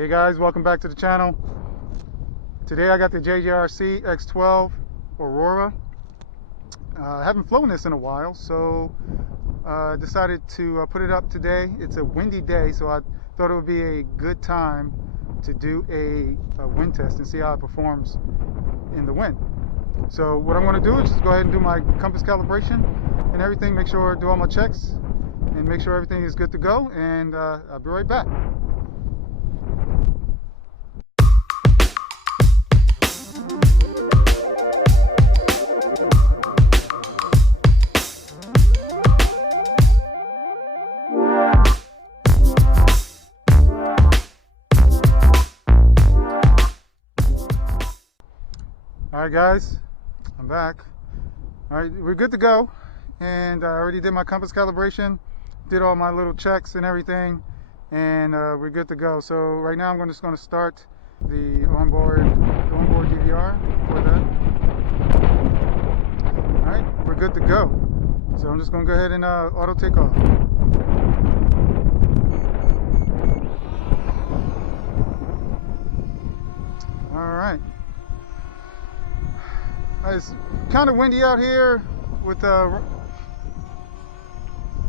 Hey guys, welcome back to the channel. Today I got the JJRC X12 Aurora. I haven't flown this in a while, so I decided to put it up today. It's a windy day, so I thought it would be a good time to do a wind test and see how it performs in the wind. So what I'm going to do is just go ahead and do my compass calibration and everything, make sure do all my checks and make sure everything is good to go, and I'll be right back. Alright guys, I'm back. Alright, we're good to go, and I already did my compass calibration, did all my little checks and everything, and we're good to go. So right now I'm just going to start the onboard DVR for that. Alright, we're good to go. So I'm just going to go ahead and auto takeoff. Alright. It's kind of windy out here with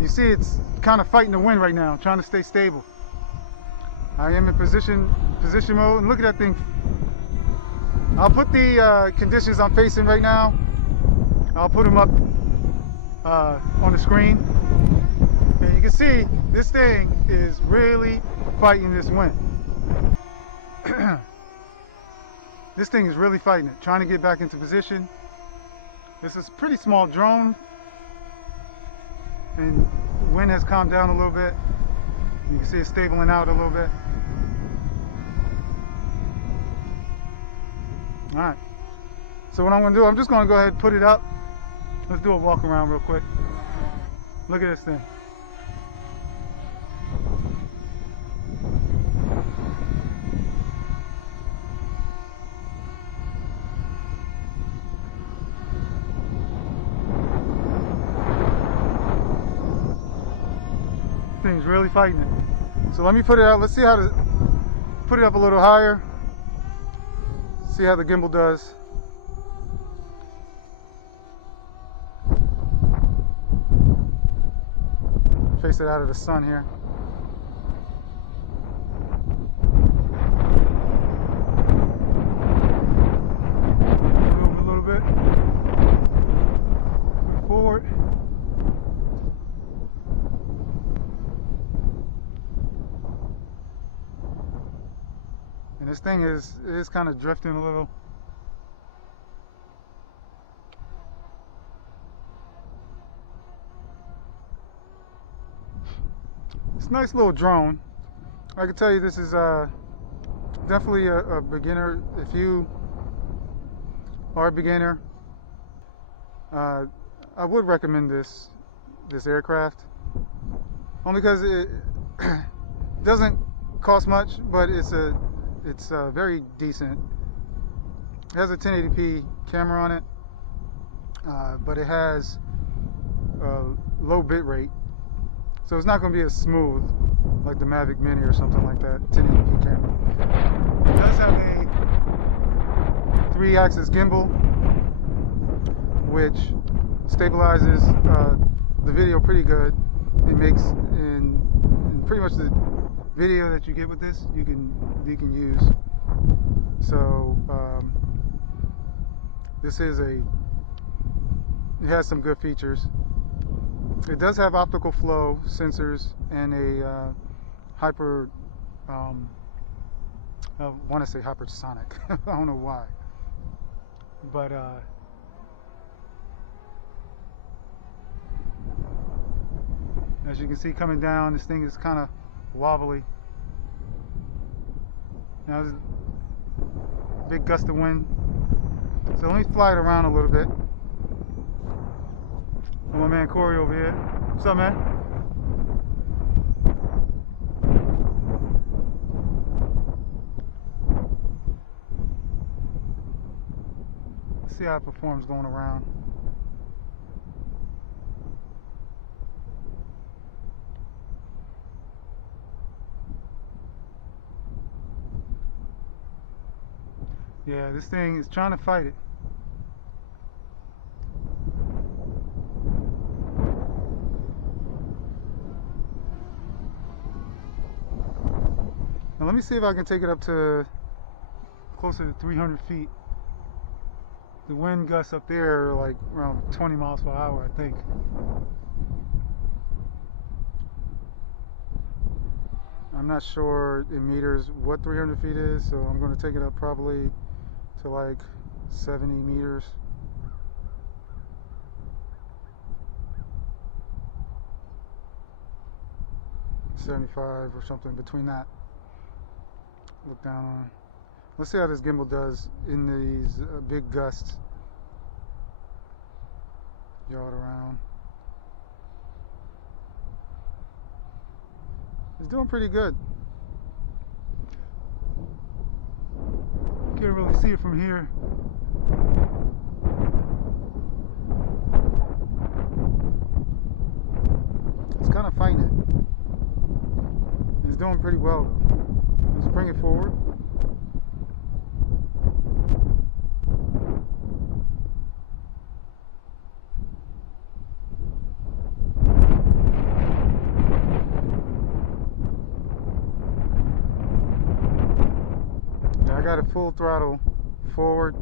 you see it's kind of fighting the wind right now, trying to stay stable. I am in position mode, and look at that thing. I'll put the conditions I'm facing right now, I'll put them up on the screen, and you can see this thing is really fighting this wind. This thing is really fighting it, trying to get back into position. This is a pretty small drone, and the wind has calmed down a little bit. You can see it stabling out a little bit. Alright, so what I'm going to do, I'm just going to go ahead and put it up. Let's do a walk around real quick. Look at this thing. Thing's really fighting it. So let me put it out. Let's see how to put it up a little higher. See how the gimbal does. Face it out of the sun here. Move a little bit. Move forward. And this thing is kind of drifting a little. It's a nice little drone. I can tell you this is definitely a beginner. If you are a beginner, I would recommend this aircraft, only because it doesn't cost much, but it's very decent. It has a 1080p camera on it, but it has a low bit rate, so it's not going to be as smooth like the Mavic Mini or something like that 1080p camera. It does have a 3-axis gimbal, which stabilizes the video pretty good. It makes in pretty much the video that you get with this you can use. So this is it has some good features. It does have optical flow sensors and a hyper I want to say hypersonic. I don't know why, but as you can see coming down, this thing is kind of wobbly. Now there's a big gust of wind, so let me fly it around a little bit. And my man Corey over here. What's up, man? Let's see how it performs going around. Yeah, this thing is trying to fight it. Now let me see if I can take it up to closer to 300 feet. The wind gusts up there are like around 20 miles per hour, I think. I'm not sure in meters what 300 feet is, so I'm going to take it up probably to like 70 meters. $75 or something between that. Look down on it. Let's see how this gimbal does in these big gusts. Yaw it around. It's doing pretty good. Can't really see it from here. It's kind of fighting it. It's doing pretty well though. Let's bring it forward. I got it full throttle forward,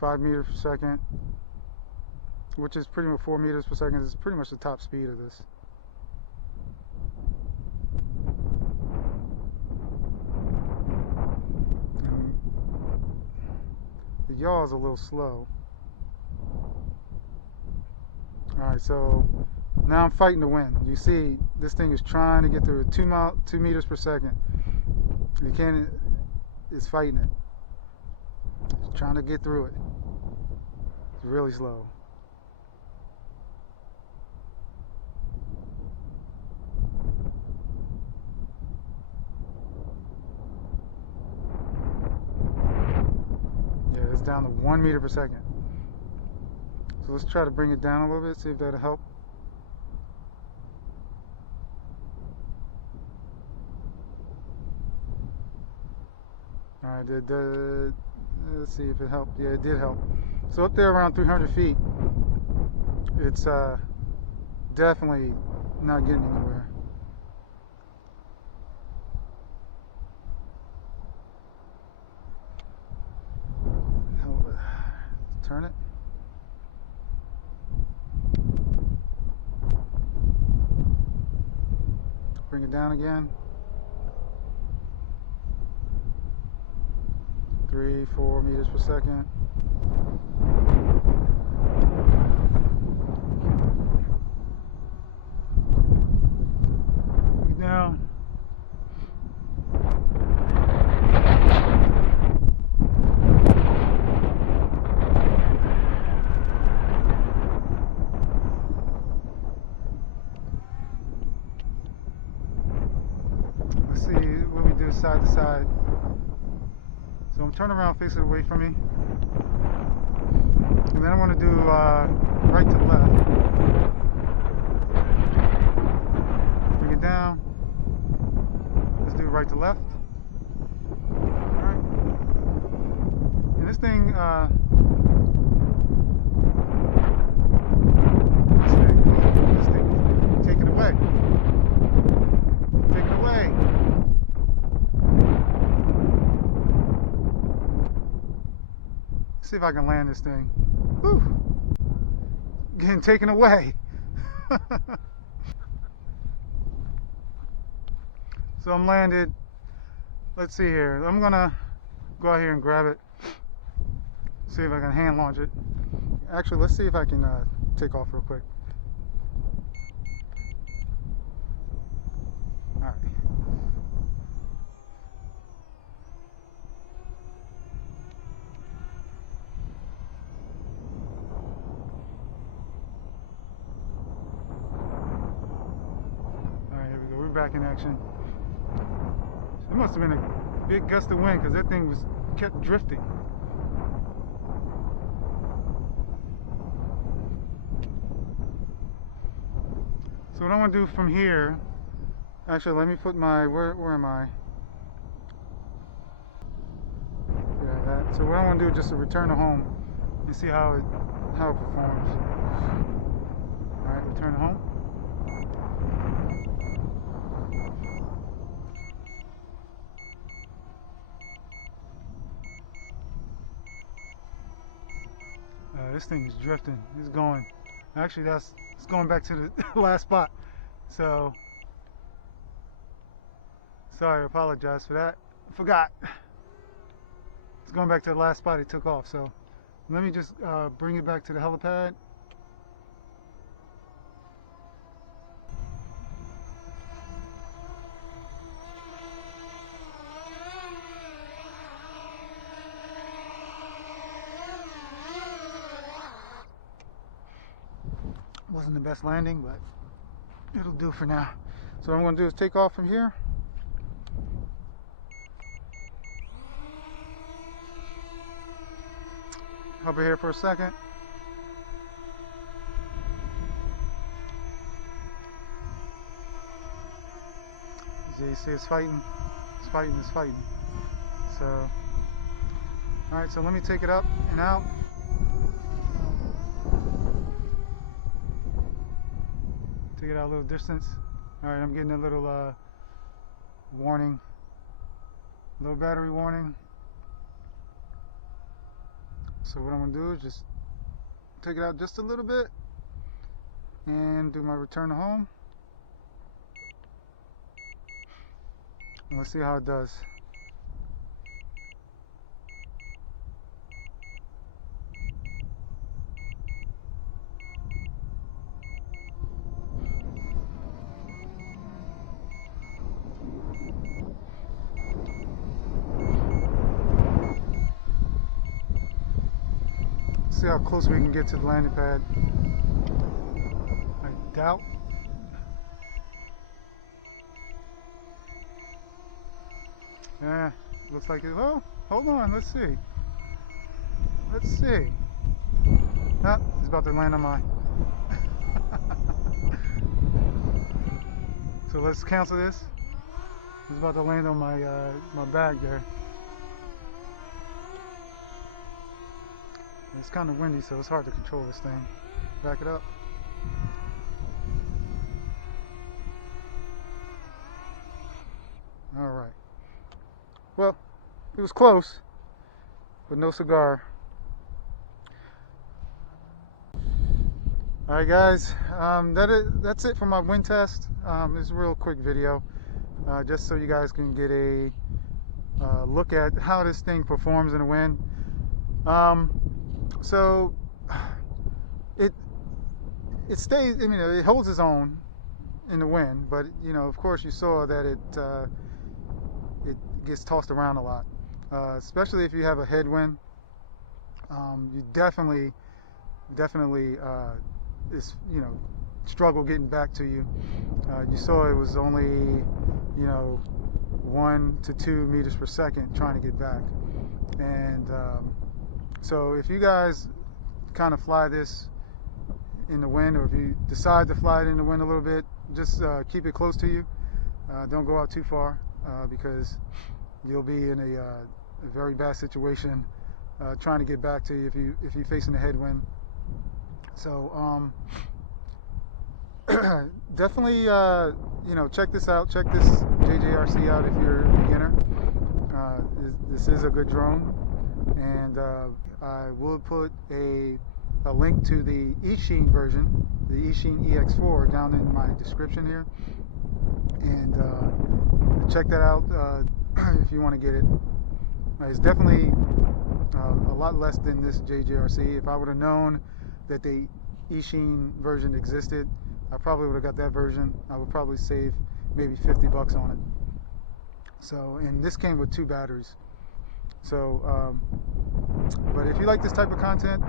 5 meters per second, which is pretty much 4 meters per second. Is pretty much the top speed of this. And the yaw is a little slow. Alright, so now I'm fighting the wind. You see, this thing is trying to get through 2 meters per second. You can't, it's fighting it. It's trying to get through it. It's really slow. Yeah, it's down to 1 meter per second. So let's try to bring it down a little bit, see if that'll help. Alright, let's see if it helped. Yeah, it did help. So up there around 300 feet, it's definitely not getting anywhere. Turn it. Bring it down again. 3-4 meters per second. Bring it down. Let's see what we do side to side. So I'm turning around, facing away from me. And then I want to do right to left. Bring it down. Let's do right to left. Alright. And this thing, take it away. Take it away. See if I can land this thing. Whew. Getting taken away. So I'm landed. Let's see here. I'm gonna go out here and grab it. See if I can hand launch it. Actually, let's see if I can take off real quick. Alright. Back in action. It must have been a big gust of wind because that thing kept drifting. So what I want to do from here, actually let me put my, where am I? So what I want to do is just to return to home and see how it performs. Alright, return to home. This thing is drifting. It's going. Actually, it's going back to the last spot. So, sorry, I apologize for that. I forgot. It's going back to the last spot he took off. So, let me just bring it back to the helipad. Wasn't the best landing, but it'll do for now. So what I'm going to do is take off from here. Hover here for a second. You see it's fighting. It's fighting, it's fighting. So, alright, so let me take it up and out. Take it out a little distance. Alright, I'm getting a little warning. Low battery warning. So what I'm going to do is just take it out just a little bit and do my return to home. And let's see how it does. See how close we can get to the landing pad. I doubt. Yeah, looks like it. Oh, hold on, let's see. Let's see. Ah, it's about to land on my. So let's cancel this. It's about to land on my my bag there. It's kind of windy, so it's hard to control this thing. Back it up. Alright. Well, it was close, but no cigar. Alright guys, that's it for my wind test. It's a real quick video, just so you guys can get a look at how this thing performs in the wind. So it stays, I mean, it holds its own in the wind, but you know, of course you saw that it gets tossed around a lot, especially if you have a headwind. You definitely is, you know, struggle getting back to you. You saw it was only, you know, 1 to 2 meters per second trying to get back. And so if you guys kind of fly this in the wind, or if you decide to fly it in the wind a little bit, just keep it close to you. Don't go out too far, because you'll be in a very bad situation trying to get back to you if you're facing a headwind. So definitely, you know, check this out. Check this JJRC out if you're a beginner. This is a good drone, and I will put a link to the Eachine version, the Eachine EX4, down in my description here, and check that out if you want to get it. It's definitely a lot less than this JJRC. If I would have known that the Eachine version existed, I probably would have got that version. I would probably save maybe 50 bucks on it. So, and this came with 2 batteries. So, but if you like this type of content,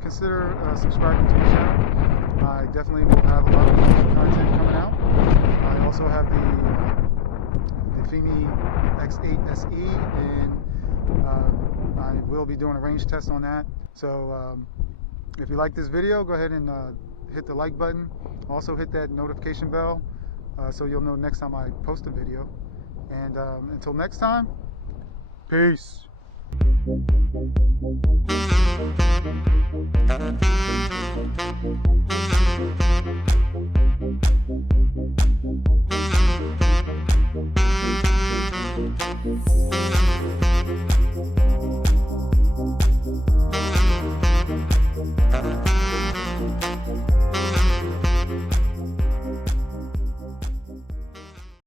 consider subscribing to the channel. I definitely will have a lot of content coming out. I also have the FIMI X8 SE, and I will be doing a range test on that. So if you like this video, go ahead and hit the like button. Also hit that notification bell so you'll know next time I post a video. And until next time, peace.